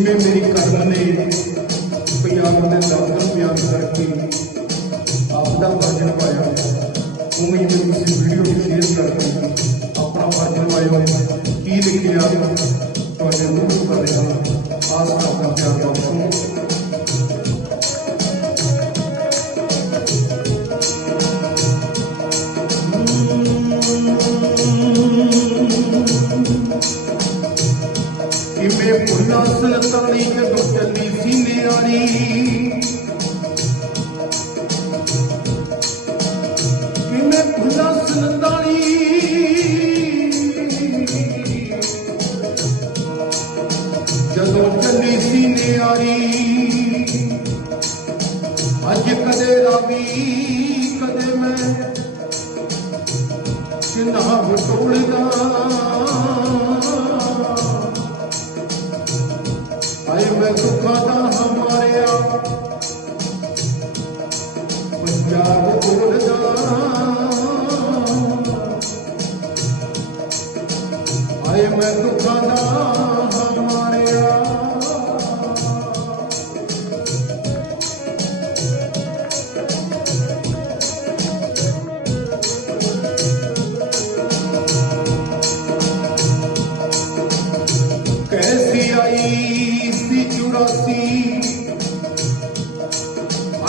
ਜਿਵੇਂ ਮੇਰੀ ਕਦਰ ਨੇ ਸੀਨੇ ਆਣੀ ਕਿਵੇਂ ਭੁੱਲਾਂ ਸਲਤਾਨੀ ਜਦੋਂ ਚੱਲੀ ਸੀ ਆਣੀ ਅੱਜ ਕਦੇ ਰਾਵੀ ਕਦੇ ਮੈਂ ਕਿੰਨਾ ਬਟੋਲਦਾ ਆਏ ਮੈਂ ਦੁੱਖਾਂ ਦਾ ਹਮਾਰਿਆ ਪੰਜਾਬ ਬੋਲਦਾ ਆਏ ਮੈਂ ਦੁੱਖਾਂ ਦਾ ਹਮਾਰਿਆ ਰਾਤੀ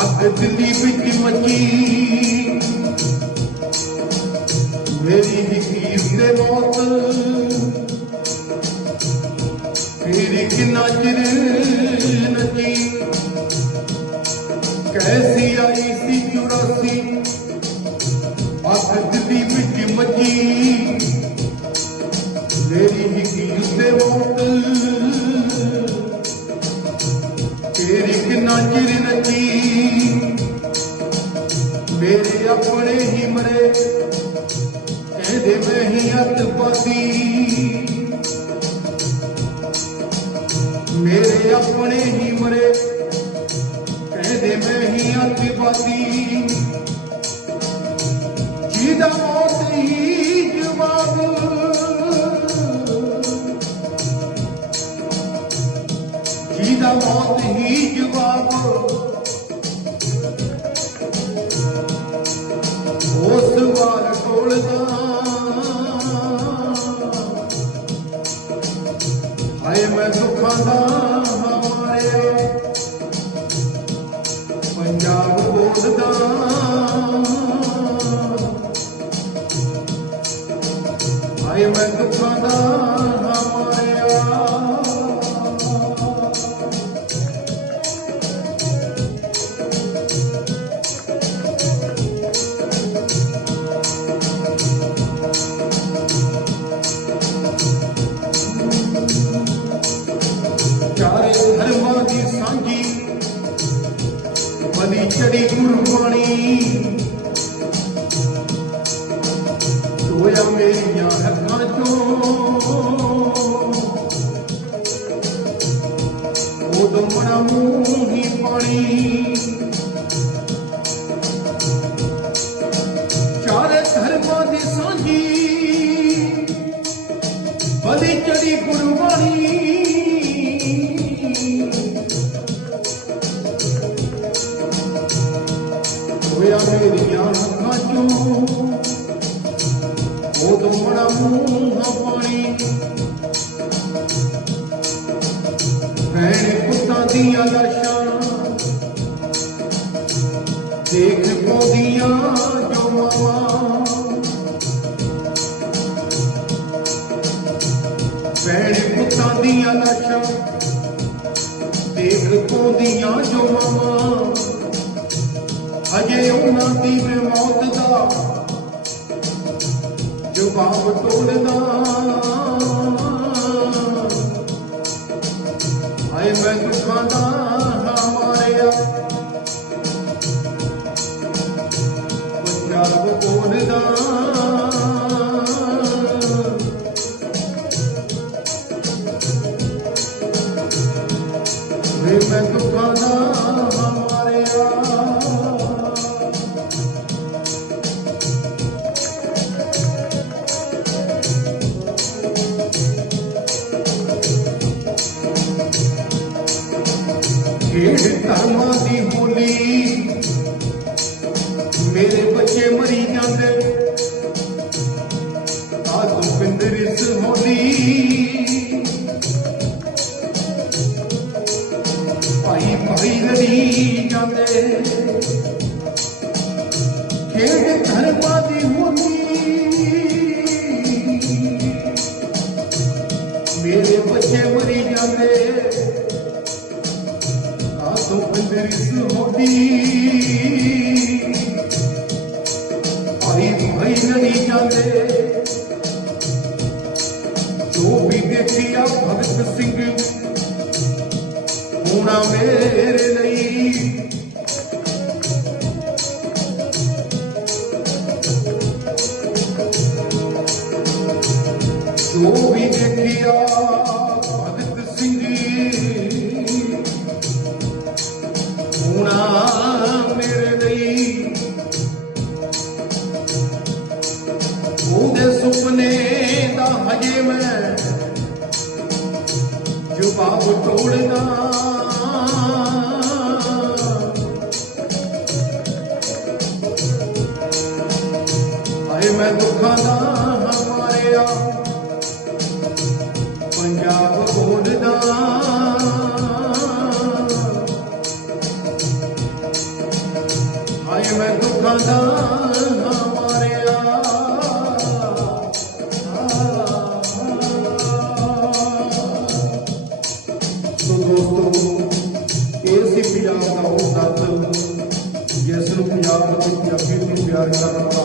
ਅੱਗ ਦਿੱਲੀ ਵਿੱਚ ਮੱਚੀ। ਮੇਰੀ ਹੀਰ ਤੇ ਕਿੰਨਾ ਚਿਰ ਨੱਚੀ। ਕੈਸੀ ਚੁਰਾਸੀ। ਅੱਗ ਦਿੱਲੀ ਵਿੱਚ ਮੱਚੀ। ਮੇਰੀ ਹੀਰ ਤੇ ਹੀ ਮਰੇ। ਕਹਿੰਦੇ ਮੈਂ ਹੀ ਅੱਤ ਪਾਤੀ ਮੇਰੇ ਆਪਣੇ ਹੀ ਮਰੇ। ਕਹਿੰਦੇ ਮੈਂ ਹੀ ਅੱਤ ਉਸ ਕੋਲਦਾ ਹਾਏ ਮੈਂ ਦੁੱਖਾਂ ਦਾ ਹਮਾਰੇ ਪੰਜਾਬ ਬੋਲਦਾ। ਹਾਏ ਮੈਂ ਦੁੱਖਾਂ ਦਾ ويوميا حقاتو ودمنا موهي قريب ਭੈਣ ਪੁੱਤਾਂ ਦੀਆਂ ਲਾਸ਼ਾਂ। ਦੇਖ ਪੌਦੀਆਂ ਜੋ ਮਾਵਾ। ਭੈਣ ਪੁੱਤਾਂ ਦੀਆਂ ਲਾਸ਼ਾਂ, ਦੇਖ ਪੌਦੀਆਂ ਜੋ ਮਾਵਾ। ਅਜੇ ਉਹਨਾਂ ਦੀ ਵੀ ਮੌਤ ਦਾ ਜਵਾਬ ਟੋਲਦਾ ਆਏ ਧਰਮਾਂ ਦੀ ਹੋਲੀ ਮੇਰੇ ਬੱਚੇ ਮਰੀ ਜਾਂਦੇ। ਆ ਦੁਪਿੰਦਰ ਇਸ ਹੋਲੀ। ਭਾਈ ਪਾਈ ਲੜੀ ਜਾਂਦੇ। ਕਿਹੜੇ ਧਰਮਾਂ ਦੀ चवंदी भगत सिंह मुर ਜਵਾਬ ਟੋੜਦਾ ਹਾਏ ਮੈਂ ਦੁੱਖਾਂ ਦਾ ਮਾਰਿਆ। ਪੰਜਾਬ ਬੋਲਦਾ। ਪੰਜਾਬ ਜਿਸ ਨੂੰ ਪੰਜਾਬ ਅਤੇ ਪੰਜਾਬੀ ਨੂੰ ਪਿਆਰ ਕਰਨ ਵਾਲਾ